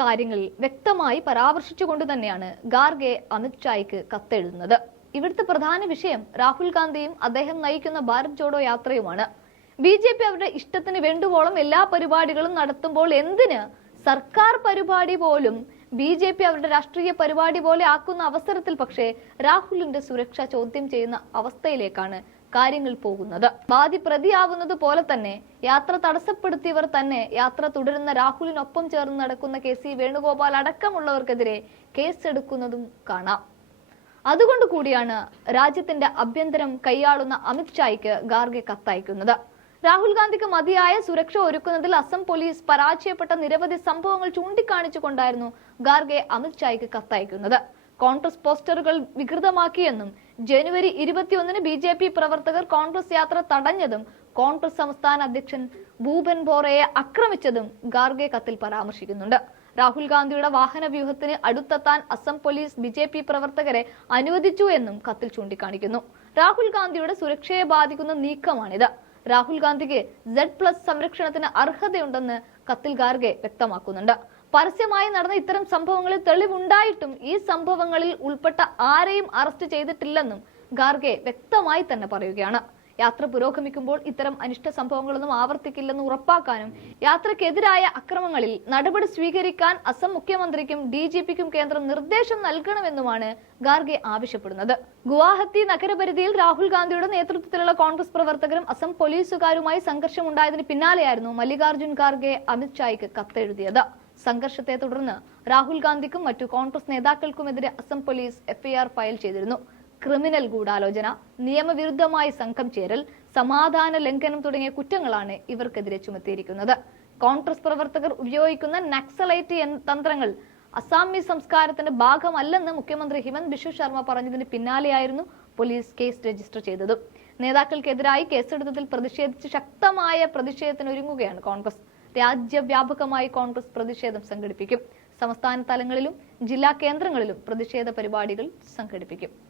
കാര്യങ്ങളിൽ വ്യക്തമായി പരാമർശിച്ചുകൊണ്ട് തന്നെയാണ് ഖാർഗെ അമിത്ഷായ്ക്ക് കത്തെഴുതുന്നത്. ഇവിടുത്തെ പ്രധാന വിഷയം രാഹുൽ ഗാന്ധിയും അദ്ദേഹം നയിക്കുന്ന ഭാരത് ജോഡോ യാത്രയുമാണ്. BJP അവരുടെ ഇഷ്ടത്തിന് വേണ്ടുവോളം എല്ലാ പരിപാടികളും നടത്തുമ്പോൾ എന്തിന് സർക്കാർ പരിപാടി പോലും BJP അവരുടെ രാഷ്ട്രീയ പരിപാടി പോലെ ആക്കുന്ന അവസരത്തിൽ പക്ഷേ രാഹുലിന്റെ സുരക്ഷ ചോദ്യം ചെയ്യുന്ന അവസ്ഥയിലേക്കാണ് കാര്യങ്ങൾ പോകുന്നത്. വാദി പ്രതിയാവുന്നത് പോലെ തന്നെ യാത്ര തടസ്സപ്പെടുത്തിയവർ തന്നെ യാത്ര തുടരുന്ന രാഹുലിനൊപ്പം ചേർന്ന് നടക്കുന്ന KC വേണുഗോപാൽ അടക്കമുള്ളവർക്കെതിരെ കേസെടുക്കുന്നതും കാണാം. അതുകൊണ്ട് കൂടിയാണ് രാജ്യത്തിന്റെ ആഭ്യന്തരം കൈയാളുന്ന അമിത്ഷായ്ക്ക് ഖാർഗെ കത്തയക്കുന്നത്. രാഹുൽ ഗാന്ധിക്ക് മതിയായ സുരക്ഷ ഒരുക്കുന്നതിൽ അസം പോലീസ് പരാജയപ്പെട്ട നിരവധി സംഭവങ്ങൾ ചൂണ്ടിക്കാണിച്ചുകൊണ്ടായിരുന്നു ഖാർഗെ അമിത്ഷായ്ക്ക് കത്തയക്കുന്നത്. കോൺഗ്രസ് പോസ്റ്ററുകൾ വികൃതമാക്കിയെന്നും ജനുവരി 21-ന് BJP പ്രവർത്തകർ കോൺഗ്രസ് യാത്ര തടഞ്ഞതും കോൺഗ്രസ് സംസ്ഥാന അധ്യക്ഷൻ ഭൂപൻ ബോറയെ ആക്രമിച്ചതും ഖാർഗെ കത്തിൽ പരാമർശിക്കുന്നുണ്ട്. രാഹുൽ ഗാന്ധിയുടെ വാഹന വ്യൂഹത്തിന് അടുത്തെത്താൻ അസം പോലീസ് BJP പ്രവർത്തകരെ അനുവദിച്ചു എന്നും കത്തിൽ ചൂണ്ടിക്കാണിക്കുന്നു. രാഹുൽ ഗാന്ധിയുടെ സുരക്ഷയെ ബാധിക്കുന്ന നീക്കമാണിത്. രാഹുൽ ഗാന്ധിക്ക് Z+ സംരക്ഷണത്തിന് അർഹതയുണ്ടെന്ന് കത്തിൽ ഖാർഗെ വ്യക്തമാക്കുന്നുണ്ട്. പരസ്യമായി നടന്ന ഇത്തരം സംഭവങ്ങളിൽ തെളിവുണ്ടായിട്ടും ഈ സംഭവങ്ങളിൽ ഉൾപ്പെട്ട ആരെയും അറസ്റ്റ് ചെയ്തിട്ടില്ലെന്നും ഖാർഗെ വ്യക്തമായി തന്നെ പറയുകയാണ്. യാത്ര പുരോഗമിക്കുമ്പോൾ ഇത്തരം അനിഷ്ട സംഭവങ്ങളൊന്നും ആവർത്തിക്കില്ലെന്ന് ഉറപ്പാക്കാനും യാത്രക്കെതിരായ അക്രമങ്ങളിൽ നടപടി സ്വീകരിക്കാൻ അസം മുഖ്യമന്ത്രിക്കും DGPക്കും കേന്ദ്രം നിർദ്ദേശം നൽകണമെന്നുമാണ് ഖാർഗെ ആവശ്യപ്പെടുന്നത്. ഗുവാഹത്തി നഗരപരിധിയിൽ രാഹുൽ ഗാന്ധിയുടെ നേതൃത്വത്തിലുള്ള കോൺഗ്രസ് പ്രവർത്തകരും അസം പോലീസുകാരുമായി സംഘർഷമുണ്ടായതിന് പിന്നാലെയായിരുന്നു മല്ലികാർജുൻ ഖാർഗെ അമിത്ഷായ്ക്ക് കത്തെഴുതിയത്. സംഘർഷത്തെ തുടർന്ന് രാഹുൽ ഗാന്ധിക്കും മറ്റു കോൺഗ്രസ് നേതാക്കൾക്കുമെതിരെ അസം പോലീസ് FIR ഫയൽ ചെയ്തിരുന്നു. ക്രിമിനൽ ഗൂഢാലോചന, നിയമവിരുദ്ധമായി സംഘം ചേരൽ, സമാധാന ലംഘനം തുടങ്ങിയ കുറ്റങ്ങളാണ് ഇവർക്കെതിരെ ചുമത്തിയിരിക്കുന്നത്. കോൺഗ്രസ് പ്രവർത്തകർ ഉപയോഗിക്കുന്ന നക്സലൈറ്റ് തന്ത്രങ്ങൾ അസാമീസ് സംസ്കാരത്തിന്റെ ഭാഗമല്ലെന്ന് മുഖ്യമന്ത്രി ഹിമന്ത് ബിശ്വ ശർമ്മ പറഞ്ഞതിന് പിന്നാലെയായിരുന്നു പോലീസ് കേസ് രജിസ്റ്റർ ചെയ്തതും. നേതാക്കൾക്കെതിരായി കേസെടുത്തതിൽ പ്രതിഷേധിച്ച് ശക്തമായ പ്രതിഷേധത്തിനൊരുങ്ങുകയാണ് കോൺഗ്രസ്. രാജ്യവ്യാപകമായി കോൺഗ്രസ് പ്രതിഷേധം സംഘടിപ്പിക്കും. സംസ്ഥാന തലങ്ങളിലും ജില്ലാ കേന്ദ്രങ്ങളിലും പ്രതിഷേധ പരിപാടികൾ സംഘടിപ്പിക്കും.